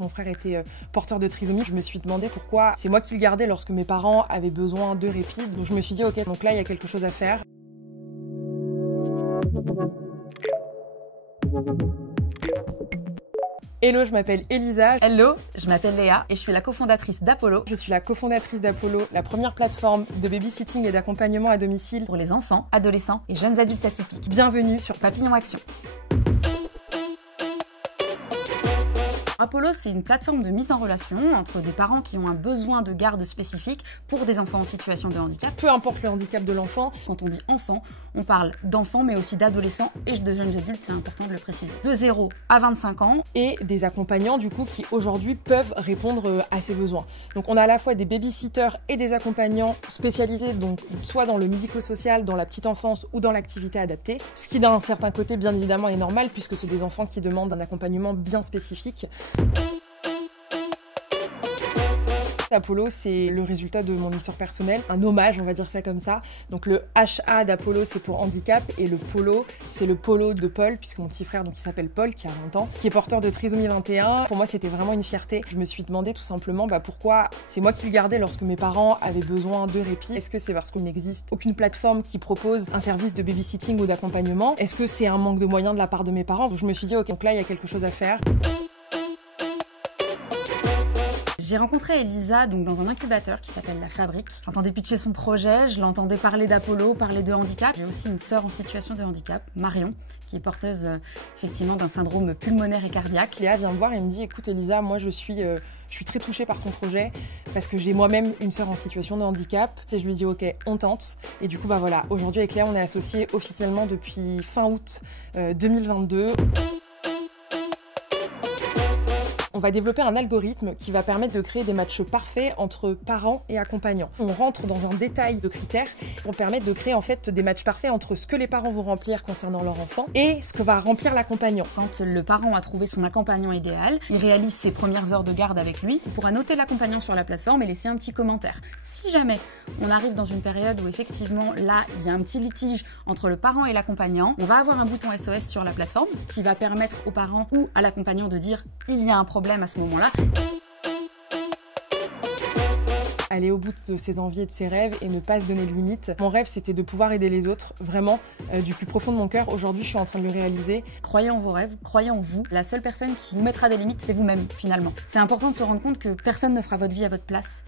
Mon frère était porteur de trisomie. Je me suis demandé pourquoi c'est moi qui le gardais lorsque mes parents avaient besoin de répit. Donc je me suis dit ok, donc là il y a quelque chose à faire. Hello, je m'appelle Elisa. Hello, je m'appelle Léa et je suis la cofondatrice d'Apollo. Je suis la cofondatrice d'Apollo, la première plateforme de babysitting et d'accompagnement à domicile Pour les enfants, adolescents et jeunes adultes atypiques. Bienvenue sur Papillon Action. Apollo, c'est une plateforme de mise en relation entre des parents qui ont un besoin de garde spécifique pour des enfants en situation de handicap. Peu importe le handicap de l'enfant. Quand on dit enfant, on parle d'enfants mais aussi d'adolescents et de jeunes adultes, c'est important de le préciser. De 0 à 25 ans. Et des accompagnants du coup qui aujourd'hui peuvent répondre à ces besoins. Donc on a à la fois des babysitters et des accompagnants spécialisés, donc soit dans le médico-social, dans la petite enfance ou dans l'activité adaptée. Ce qui d'un certain côté bien évidemment est normal puisque c'est des enfants qui demandent un accompagnement bien spécifique. Apollo, c'est le résultat de mon histoire personnelle, un hommage, on va dire ça comme ça. Donc le HA d'Apollo, c'est pour handicap, et le polo, c'est le polo de Paul, puisque mon petit frère, donc il s'appelle Paul, qui a 20 ans, qui est porteur de trisomie 21. Pour moi, c'était vraiment une fierté. Je me suis demandé tout simplement pourquoi c'est moi qui le gardais lorsque mes parents avaient besoin de répit. Est-ce que c'est parce qu'il n'existe aucune plateforme qui propose un service de babysitting ou d'accompagnement? Est-ce que c'est un manque de moyens de la part de mes parents? Donc je me suis dit, ok, donc là, il y a quelque chose à faire. J'ai rencontré Elisa dans un incubateur qui s'appelle La Fabrique. J'entendais pitcher son projet, je l'entendais parler d'Apollo, parler de handicap. J'ai aussi une sœur en situation de handicap, Marion, qui est porteuse effectivement d'un syndrome pulmonaire et cardiaque. Léa vient me voir et me dit, écoute Elisa, moi je suis très touchée par ton projet parce que j'ai moi-même une sœur en situation de handicap. Et je lui dis ok, on tente. Et du coup voilà, aujourd'hui avec Léa on est associés officiellement depuis fin août 2022. On va développer un algorithme qui va permettre de créer des matchs parfaits entre parents et accompagnants. On rentre dans un détail de critères pour permettre de créer en fait des matchs parfaits entre ce que les parents vont remplir concernant leur enfant et ce que va remplir l'accompagnant. Quand le parent a trouvé son accompagnant idéal, il réalise ses premières heures de garde avec lui, il pourra noter l'accompagnant sur la plateforme et laisser un petit commentaire. Si jamais on arrive dans une période où effectivement là il y a un petit litige entre le parent et l'accompagnant, on va avoir un bouton SOS sur la plateforme qui va permettre au parent ou à l'accompagnant de dire il y a un problème à ce moment-là. Aller au bout de ses envies et de ses rêves et ne pas se donner de limites. Mon rêve, c'était de pouvoir aider les autres, vraiment, du plus profond de mon cœur. Aujourd'hui, je suis en train de le réaliser. Croyez en vos rêves, croyez en vous. La seule personne qui vous mettra des limites, c'est vous-même, finalement. C'est important de se rendre compte que personne ne fera votre vie à votre place.